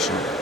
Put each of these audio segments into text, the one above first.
точно.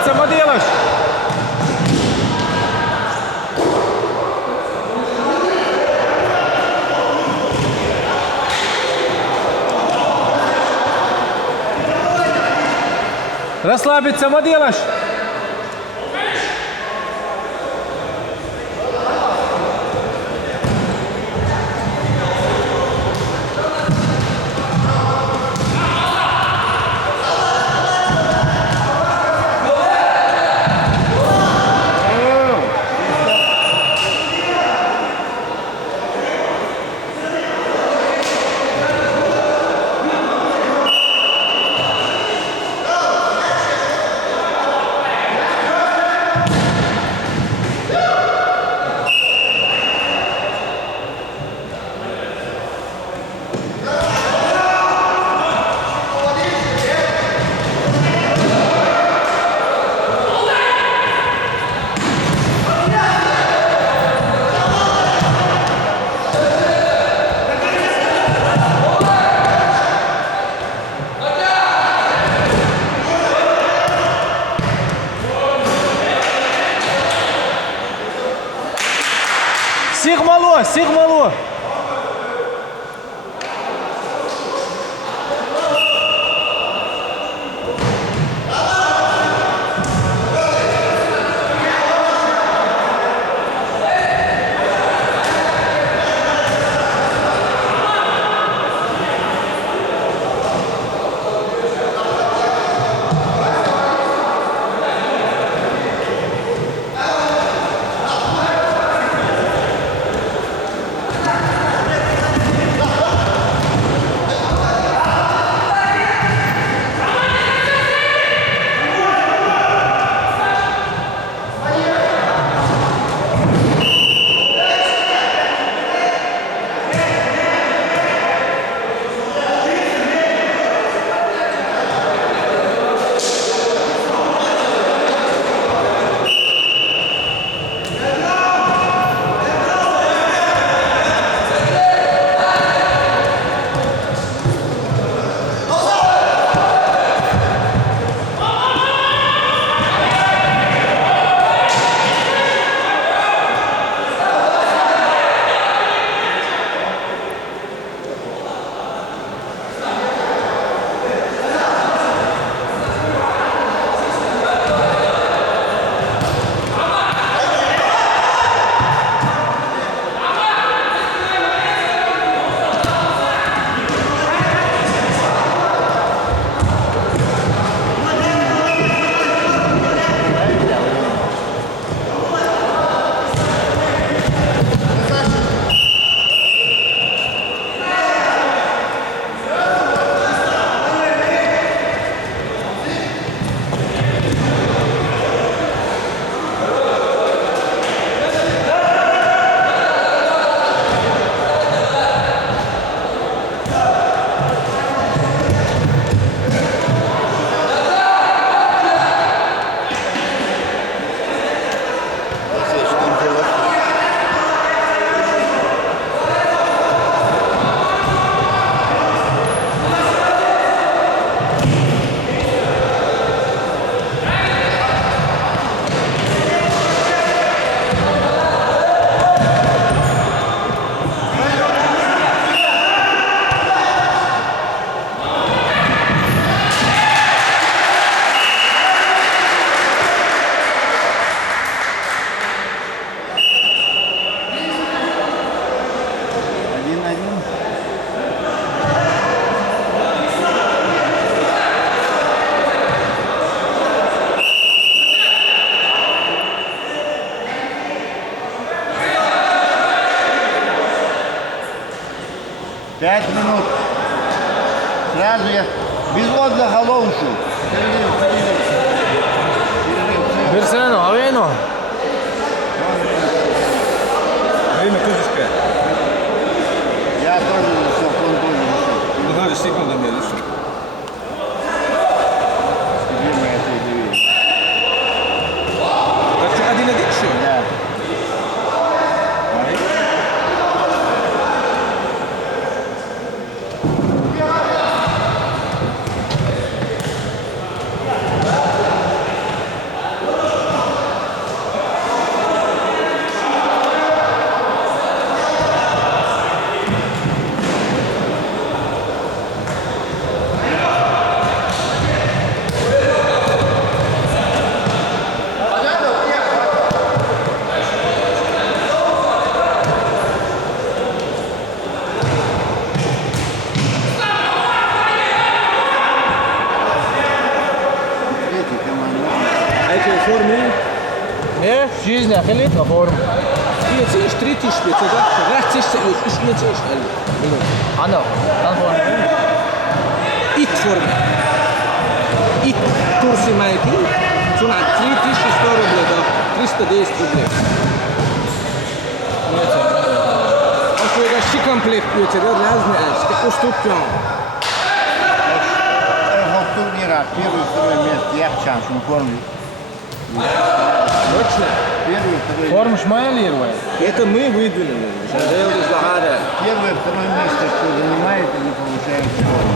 Расслабиться, Мадилаш. Расслабиться, Мадилаш. Сигмало, Сигмало. Пять минут. Сразу я без отдыха ловчу. Берсено, Авено. Время кузушка. Я тоже все контролю. Ну, говоришь, секундами решил. Так что, 1-1 еще? Да. В жизни ахилитна форма. 3500, да? Рахтиш, ишнетиш, Она, там форма. ит форма. Ит курсы майки, цена 3100 рублей, да, 310 рублей. После это комплект, это разные, уступки. В турнирах первый, второй место, я в чаншу форме. Точно? Первый, второй Форма шмайлировая. Это мы выдвинули. Первое, второе место, кто занимает или получает форму.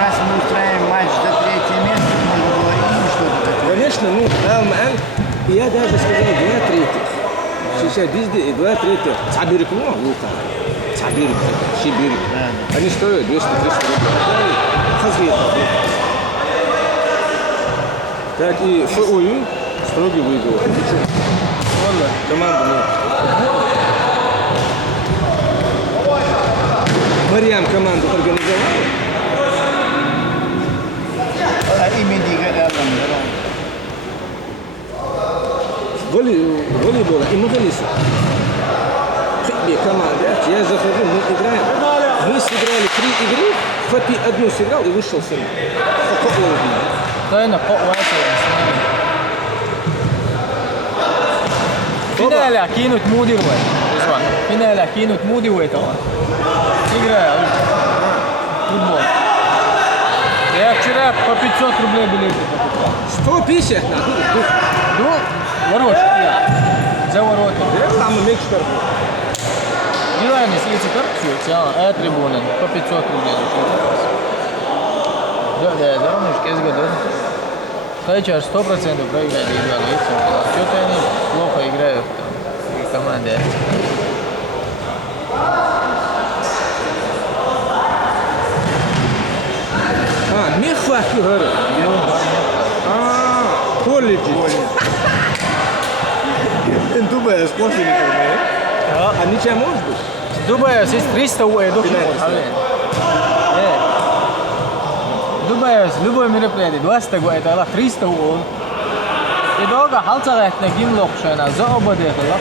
Раз мы устраиваем матч за третье место, можно было им что-то такое. Конечно, ну, я даже сказал 2 третьих. Сейчас везде 2 третьих. Сабирик, ну, лука. Сабирик, Сибирик. Они стоят 200-300 рублей. Хазрит. Так и ФОЮ строгий выговор. Команда нет. Мариам команду организовала. Имени рядом. Волейбол и махалиса. Хитбе команда. Я захожу, мы играем. Мы сыграли 3 игры. Фати одну сыграл и вышел с ним. Тайна по Финаля кинуть мудирует. Финаля кинуть мудирует. Играю. Футбол. Я вчера по 500 рублей билеты покупал. 150 надо. Ну, ворот. За ворота. Там мечта. Дела не слиться корпусу, трибуны по 500 рублей. Да, мужики, я сгоден. Кайчар 100% проиграет играли. Что-то они плохо играют в команде. Мехвахи говорю. Колледж. Дубай спортсмены. А ничего может быть? Дубай есть 300 уэдов. Дубай любое мероприятие 200 уэдов, это 300 уэдов. И долго халцарать на гимлокшена, за оба дета, 300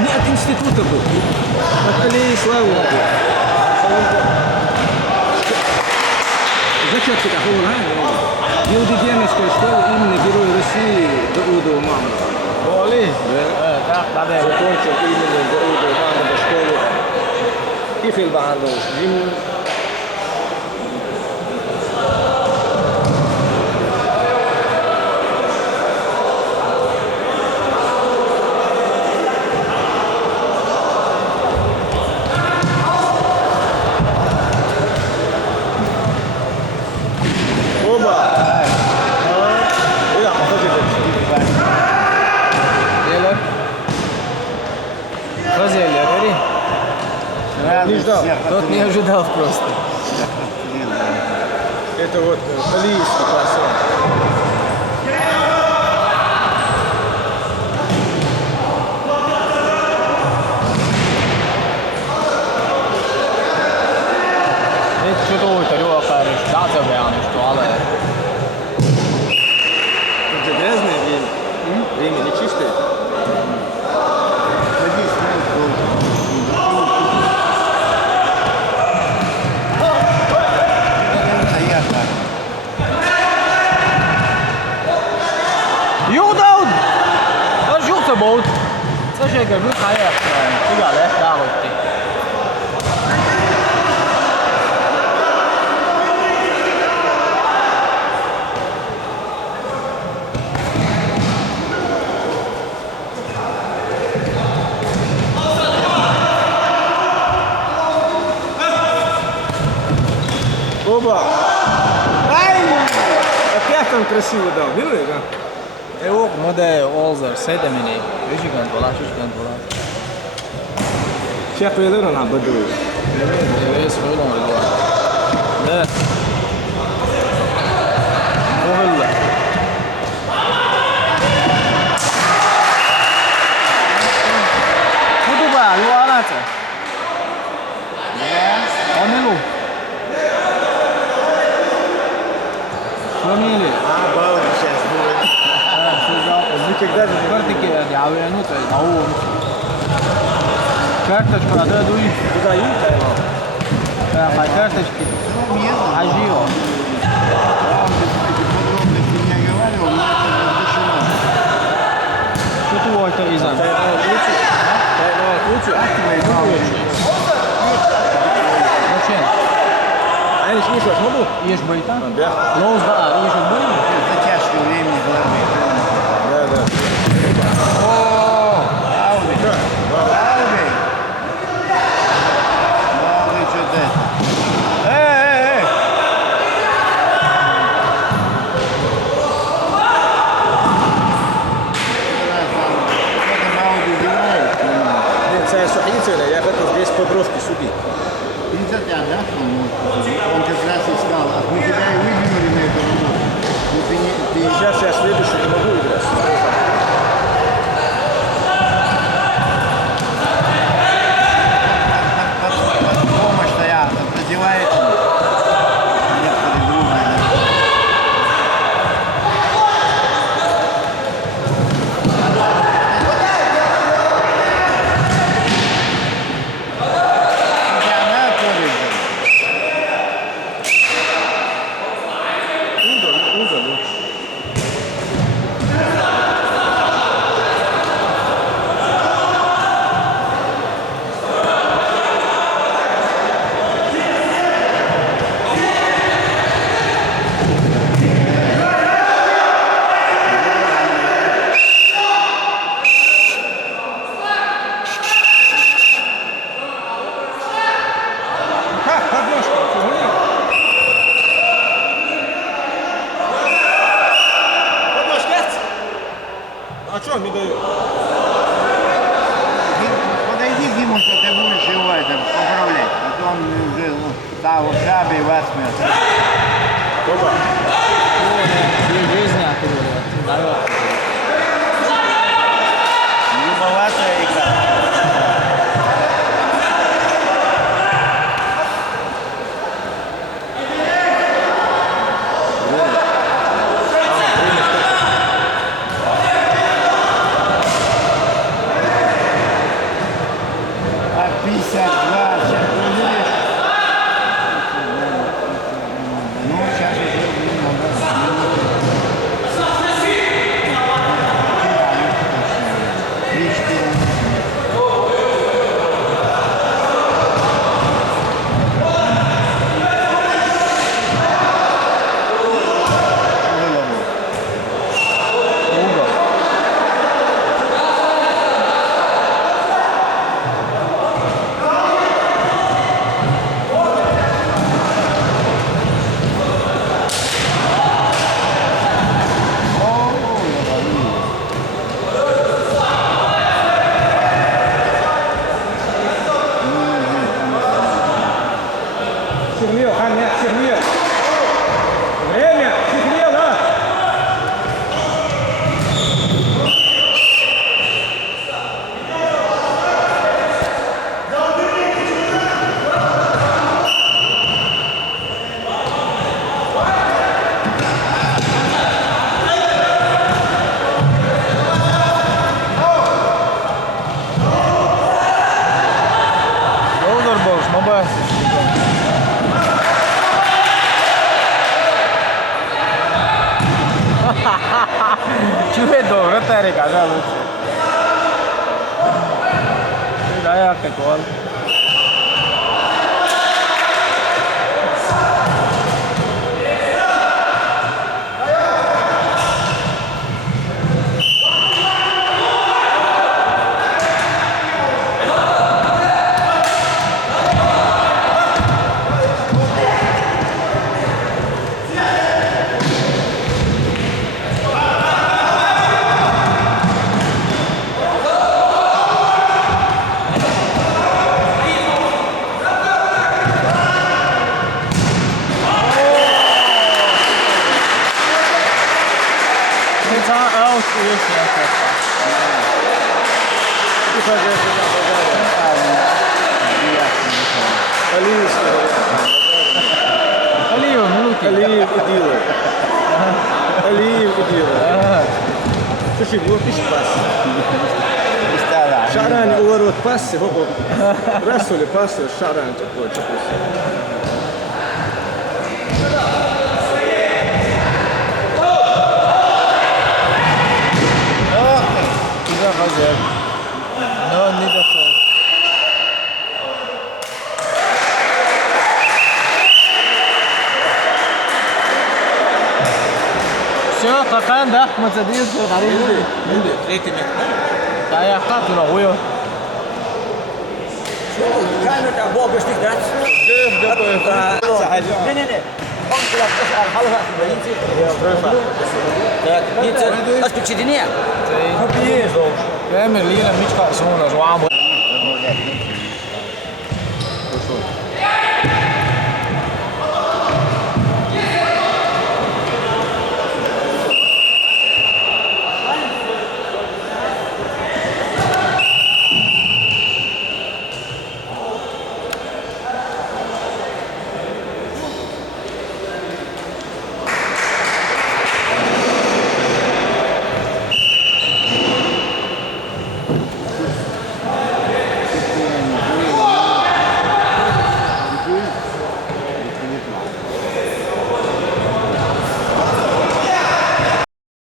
Не от института был. От аллеи славы был. Зачем ты такого, а? Геодезическая школа именно Герой России Дауда Мамонтова. Боли? Да. Закончил именно Дауда Мамонтова школу. كيف البعض جيم Не ждал. Тот не ожидал просто. Это вот Алиевский класс. Nyt jutuita ruokailus, tasaveanista alle. Это грязное время. Время не чистое. Juhtaud! Das ist Juchterboot. Das ist ja gut, egal, echt da heute. Оба! Ай! Опять он красиво дал. Видели, да? Yok, mode Olzer, sedemini. Üçgen dolar, üçgen dolar. Şapkalar ona bakıyor. Evet, öyle oldu. Ne? Oğullar. Bu da var, bu arası. Omelu. Omelu. Балдиш. zavijenu, to je na ovom. Kartačku na dedu i Куда ехать? treba pa kartački. A živo. Он эти подробности не говорил, но это разрешено. Što tu ovoj to izam? Taj malo ključu. Taj malo ključu. Aktivej malo. Zачем? Ajde, slušaš, mogu? Ješ bojita? Da. Loz da, a ješ od bojita? Затяжка времени головы. Da, da. О, Ауди. Ауди. Ауди, что-то это. Эй! Ауди играет. Блин, це сухіця, я хотів здесь подростки сюди. Из-за тебя, да? Он как раз и сказал, а мы тебя и выдвинули на эту работу. Ну, ты Сейчас я следующий не могу играть. помощь-то я задевает некоторые другие. Чемпионат тоже. Удалю. Как подножка? Подножка? А что не дают? Подойди к нему, что ты будешь его это поправлять. А то он уже стал в шабе и вас смерть. Оба. Жизнь оттуда. Даю. Любоватая игра. А 52, сейчас увидишь. Ну, сейчас уже немного. Ugo. Сигнал, Ханя, сигнал. Время, сигнал, да? Olur boş, baba. Čuje do vrtarika, da luče. Dajak je gol. It's out, yes, yes. И пожалуйста, Алиев, минуты. Алиев и Дилов. Алиев и Дилов. Ага. Слушай, вот и пас. Istää Шарань, уворот, пас, хоп. Расули, пас, шарань такой, чепус. Güzel hazır. No need of fault. Все, какая да, мы задержали, говорили. Третий метр. Да, я хату на хуё. كانت ابواب باش تقدر لا لا لا قمت لك تسال حلها في بنتي اسكت شدني Emil liian mitkä suunnan, vaan